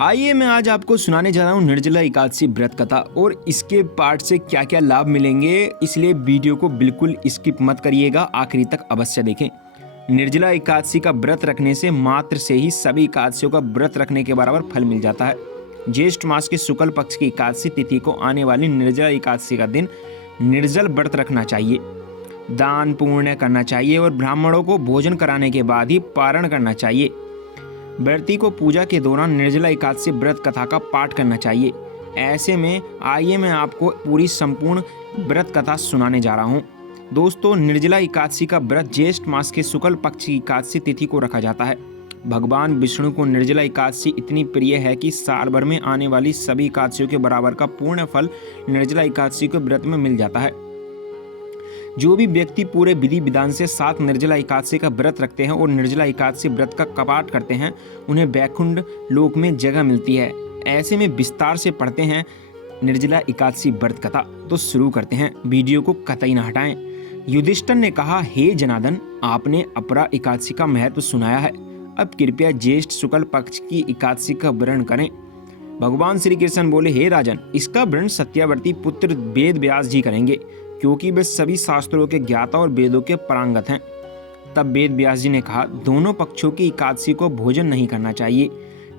आइए मैं आज आपको सुनाने जा रहा हूँ निर्जला एकादशी व्रत कथा और इसके पार्ट से क्या क्या लाभ मिलेंगे, इसलिए वीडियो को बिल्कुल स्किप मत करिएगा, आखिरी तक अवश्य देखें। निर्जला एकादशी का व्रत रखने से मात्र से ही सभी एकादशियों का व्रत रखने के बराबर फल मिल जाता है। ज्येष्ठ मास के शुक्ल पक्ष की एकादशी तिथि को आने वाली निर्जला एकादशी का दिन निर्जल व्रत रखना चाहिए, दान पुण्य करना चाहिए और ब्राह्मणों को भोजन कराने के बाद ही पारण करना चाहिए। व्रती को पूजा के दौरान निर्जला एकादशी व्रत कथा का पाठ करना चाहिए। ऐसे में आइए मैं आपको पूरी संपूर्ण व्रत कथा सुनाने जा रहा हूँ। दोस्तों, निर्जला एकादशी का व्रत ज्येष्ठ मास के शुक्ल पक्ष की एकादशी तिथि को रखा जाता है। भगवान विष्णु को निर्जला एकादशी इतनी प्रिय है कि साल भर में आने वाली सभी एकादशियों के बराबर का पूर्ण फल निर्जला एकादशी के व्रत में मिल जाता है। जो भी व्यक्ति पूरे विधि विधान से 7 निर्जला एकादशी का व्रत रखते हैं और निर्जला एकादशी व्रत का कपाट करते हैं, उन्हें वैकुंठ लोक में जगह मिलती है। ऐसे में विस्तार से पढ़ते हैं निर्जला एकादशी व्रत कथा। तो शुरू करते हैं, वीडियो को कतई न हटाएं। युधिष्ठिर ने कहा, हे जनार्दन, आपने अपरा एकादशी का महत्व सुनाया है, अब कृपया ज्येष्ठ शुक्ल पक्ष की एकादशी का वर्णन करें। भगवान श्री कृष्ण बोले, हे राजन, इसका वर्णन सत्यावर्ती पुत्र वेद व्यास जी करेंगे, क्योंकि वे सभी शास्त्रों के ज्ञाता और वेदों के पारंगत हैं। तब वेद व्यास जी ने कहा, दोनों पक्षों की एकादशी को भोजन नहीं करना चाहिए।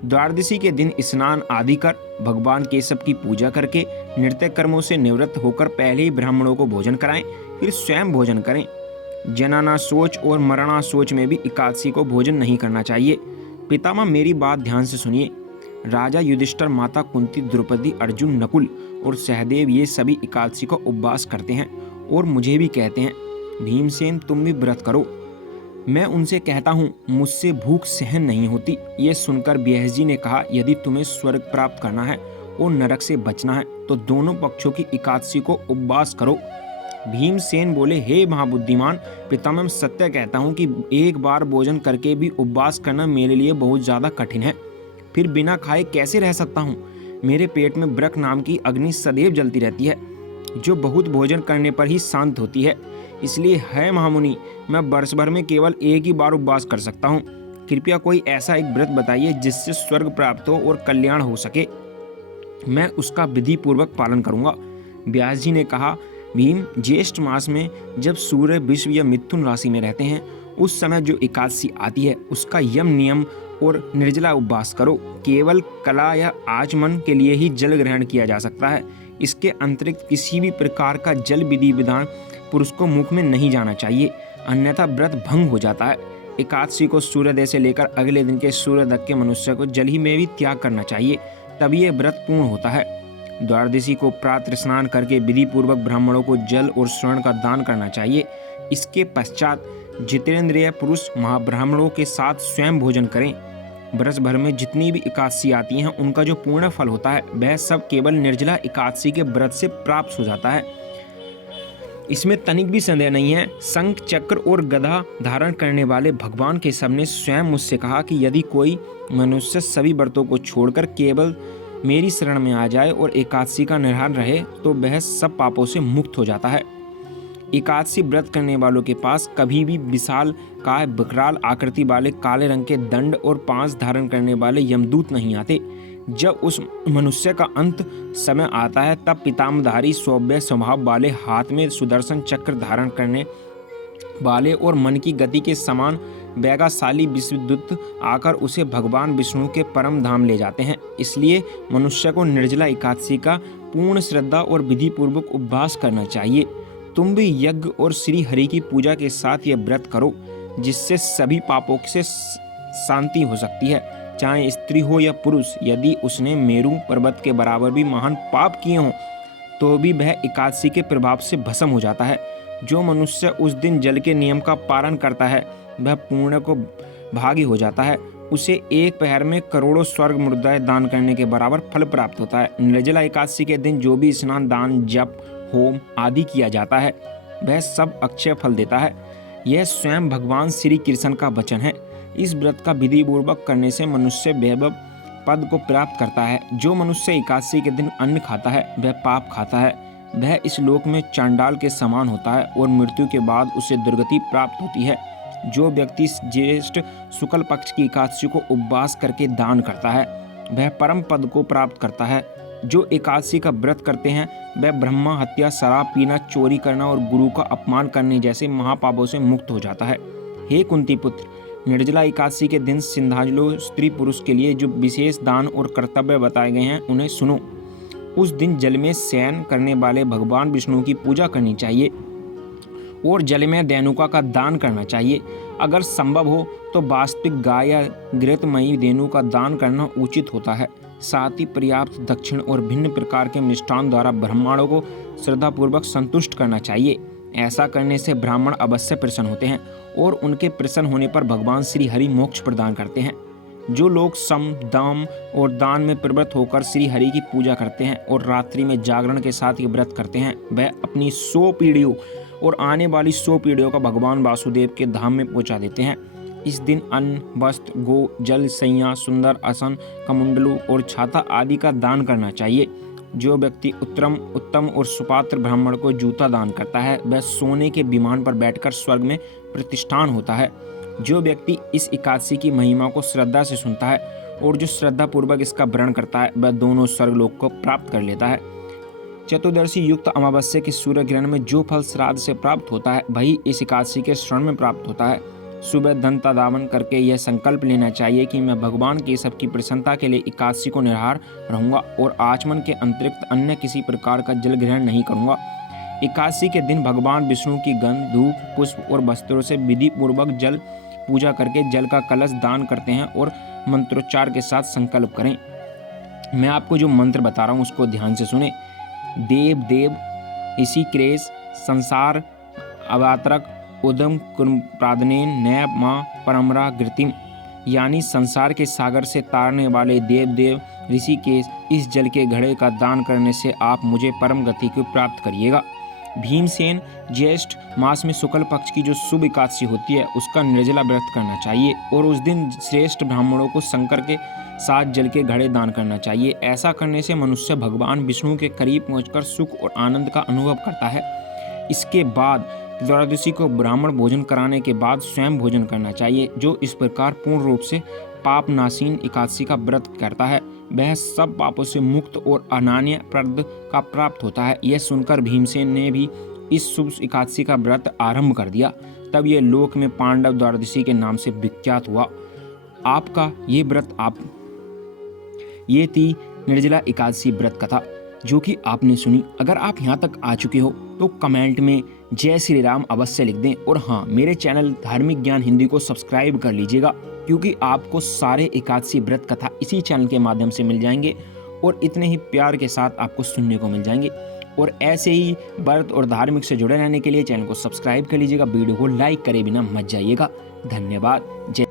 द्वादशी के दिन स्नान आदि कर भगवान केशव की पूजा करके नृत्य कर्मों से निवृत्त होकर पहले ही ब्राह्मणों को भोजन कराएं, फिर स्वयं भोजन करें। जनाना शोच और मरणा शोच में भी एकादशी को भोजन नहीं करना चाहिए। पितामह, मेरी बात ध्यान से सुनिए। राजा युधिष्ठिर, माता कुंती, द्रौपदी, अर्जुन, नकुल और सहदेव ये सभी एकादशी का उपवास करते हैं और मुझे भी कहते हैं, भीमसेन तुम भी व्रत करो। मैं उनसे कहता हूँ, मुझसे भूख सहन नहीं होती। ये सुनकर व्यास जी ने कहा, यदि तुम्हें स्वर्ग प्राप्त करना है और नरक से बचना है तो दोनों पक्षों की एकादशी को उपवास करो। भीमसेन बोले, हे महाबुद्धिमान पितामह, सत्य कहता हूँ कि एक बार भोजन करके भी उपवास करना मेरे लिए बहुत ज़्यादा कठिन है। फिर बिना खाए कैसे रह सकता हूँ? मेरे पेट में ब्रक नाम की अग्नि सदैव जलती रहती है, जो बहुत भोजन करने पर ही शांत होती है। इसलिए है महामुनि, मैं वर्ष भर में केवल एक ही बार उपवास कर सकता हूँ। कृपया कोई ऐसा एक व्रत बताइए जिससे स्वर्ग प्राप्त हो और कल्याण हो सके, मैं उसका विधि पूर्वक पालन करूँगा। व्यास जी ने कहा, भीम, ज्येष्ठ मास में जब सूर्य विश्व या मिथुन राशि में रहते हैं, उस समय जो एकादशी आती है उसका यम नियम और निर्जला उपवास करो। केवल कला या आचमन के लिए ही जल ग्रहण किया जा सकता है। इसके अतिरिक्त किसी भी प्रकार का जल विधि विधान पुरुष को मुख में नहीं जाना चाहिए, अन्यथा व्रत भंग हो जाता है। एकादशी को सूर्योदय से लेकर अगले दिन के सूर्य तक के मनुष्य को जल ही में भी त्याग करना चाहिए, तभी यह व्रत पूर्ण होता है। द्वादशी को प्रातः स्नान करके विधि पूर्वक ब्राह्मणों को जल और स्वर्ण का दान करना चाहिए। इसके पश्चात जितेंद्रिय पुरुष महाब्राह्मणों के साथ स्वयं भोजन करें। वर्ष भर में जितनी भी एकादशी आती हैं, उनका जो पूर्ण फल होता है वह सब केवल निर्जला एकादशी के व्रत से प्राप्त हो जाता है। इसमें तनिक भी संदेह नहीं है। शंख, चक्र और गदा धारण करने वाले भगवान केशव ने स्वयं मुझसे कहा कि यदि कोई मनुष्य सभी व्रतों को छोड़कर केवल मेरी शरण में आ जाए और एकादशी का निर्हार रहे तो वह सब पापों से मुक्त हो जाता है। एकादशी व्रत करने वालों के पास कभी भी विशाल काय विकराल आकृति वाले काले रंग के दंड और 5 धारण करने वाले यमदूत नहीं आते। जब उस मनुष्य का अंत समय आता है, तब पितामहधारी सौम्य स्वभाव वाले, हाथ में सुदर्शन चक्र धारण करने वाले और मन की गति के समान वैगाशाली विश्वदूत आकर उसे भगवान विष्णु के परम धाम ले जाते हैं। इसलिए मनुष्य को निर्जला एकादशी का पूर्ण श्रद्धा और विधि पूर्वक उपवास करना चाहिए। तुम भी यज्ञ और श्री हरि की पूजा के साथ यह व्रत करो, जिससे सभी पापों से शांति हो सकती है, चाहे स्त्री हो या पुरुष। यदि उसने मेरू पर्वत के बराबर भी महान पाप किए हों तो भी वह एकादशी के प्रभाव से भस्म हो जाता है। जो मनुष्य उस दिन जल के नियम का पालन करता है वह पुण्य को भागी हो जाता है। उसे एक पहर में करोड़ों स्वर्ग मुद्राएं दान करने के बराबर फल प्राप्त होता है। निर्जला एकादशी के दिन जो भी स्नान, दान, जप, होम आदि किया जाता है वह सब अक्षय फल देता है। यह स्वयं भगवान श्री कृष्ण का वचन है। इस व्रत का विधि पूर्वक करने से मनुष्य वैभव पद को प्राप्त करता है। जो मनुष्य एकादशी के दिन अन्न खाता है वह पाप खाता है, वह इस लोक में चांडाल के समान होता है और मृत्यु के बाद उसे दुर्गति प्राप्त होती है। जो व्यक्ति ज्येष्ठ शुक्ल पक्ष की एकादशी को उपवास करके दान करता है वह परम पद को प्राप्त करता है। जो एकादशी का व्रत करते हैं वह ब्रह्मा हत्या, शराब पीना, चोरी करना और गुरु का अपमान करने जैसे महापापों से मुक्त हो जाता है। हे कुंती पुत्र, निर्जला एकादशी के दिन श्रद्धालु स्त्री पुरुष के लिए जो विशेष दान और कर्तव्य बताए गए हैं उन्हें सुनो। उस दिन जल में शयन करने वाले भगवान विष्णु की पूजा करनी चाहिए और जल में धेनुका का दान करना चाहिए। अगर संभव हो तो वास्तविक गाय या घृतमयी धेनु का दान करना उचित होता है। साथ ही पर्याप्त दक्षिण और भिन्न प्रकार के मिष्ठान द्वारा ब्राह्मणों को श्रद्धापूर्वक संतुष्ट करना चाहिए। ऐसा करने से ब्राह्मण अवश्य प्रसन्न होते हैं और उनके प्रसन्न होने पर भगवान श्री हरि मोक्ष प्रदान करते हैं। जो लोग सम, दाम और दान में प्रवृत्त होकर श्री हरि की पूजा करते हैं और रात्रि में जागरण के साथ ये व्रत करते हैं वह अपनी 100 पीढ़ियों और आने वाली 100 पीढ़ियों का भगवान वासुदेव के धाम में पहुंचा देते हैं। इस दिन अन्न, वस्त्र, गो, जल, सैया, सुंदर आसन, कमंडलू और छाता आदि का दान करना चाहिए। जो व्यक्ति उत्तम और सुपात्र ब्राह्मण को जूता दान करता है वह सोने के विमान पर बैठकर स्वर्ग में प्रतिष्ठान होता है। जो व्यक्ति इस एकादशी की महिमा को श्रद्धा से सुनता है और जो श्रद्धा पूर्वक इसका व्रण करता है वह दोनों स्वर्गलोक को प्राप्त कर लेता है। चतुर्दशी युक्त अमावस्या के सूर्य ग्रहण में जो फल श्राद्ध से प्राप्त होता है वही इस एकादशी के श्रवण में प्राप्त होता है। सुबह दंता दावन करके यह संकल्प लेना चाहिए कि मैं भगवान केशव की प्रसन्नता के लिए एकादशी को निराहार रहूंगा और आचमन के अतिरिक्त अन्य किसी प्रकार का जल ग्रहण नहीं करूंगा। एकादशी के दिन भगवान विष्णु की गंध, धूप, पुष्प और वस्त्रों से विधि पूर्वक जल पूजा करके जल का कलश दान करते हैं और मंत्रोच्चार के साथ संकल्प करें। मैं आपको जो मंत्र बता रहा हूँ उसको ध्यान से सुने। देव देव इसी क्रेश संसार अवात्रक उदम प्रादनेन नैब माँ परमरा गृतिम, यानी संसार के सागर से तारने वाले देव देव ऋषिकेश, इस जल के घड़े का दान करने से आप मुझे परम गति को प्राप्त करिएगा। भीमसेन, ज्येष्ठ मास में शुक्ल पक्ष की जो शुभ एकादशी होती है उसका निर्जला व्रत करना चाहिए और उस दिन श्रेष्ठ ब्राह्मणों को शंकर के साथ जल के घड़े दान करना चाहिए। ऐसा करने से मनुष्य भगवान विष्णु के करीब पहुंचकर सुख और आनंद का अनुभव करता है। इसके बाद द्वादशी को ब्राह्मण भोजन कराने के बाद स्वयं भोजन करना चाहिए। जो इस प्रकार पूर्ण रूप से पाप नाशीन एकादशी का व्रत करता है वह सब पापों से मुक्त और अनान्य प्रद का प्राप्त होता है। यह सुनकर भीमसेन ने भी इस शुभ एकादशी का व्रत आरंभ कर दिया। तब यह लोक में पांडव द्वादशी के नाम से विख्यात हुआ। आपका ये व्रत ये थी निर्जला एकादशी व्रत कथा जो कि आपने सुनी। अगर आप यहाँ तक आ चुके हो तो कमेंट में जय श्री राम अवश्य लिख दें और हाँ, मेरे चैनल धार्मिक ज्ञान हिंदी को सब्सक्राइब कर लीजिएगा क्योंकि आपको सारे एकादशी व्रत कथा इसी चैनल के माध्यम से मिल जाएंगे और इतने ही प्यार के साथ आपको सुनने को मिल जाएंगे। और ऐसे ही व्रत और धार्मिक से जुड़े रहने के लिए चैनल को सब्सक्राइब कर लीजिएगा। वीडियो को लाइक करे बिना मत जाइएगा। धन्यवाद। जय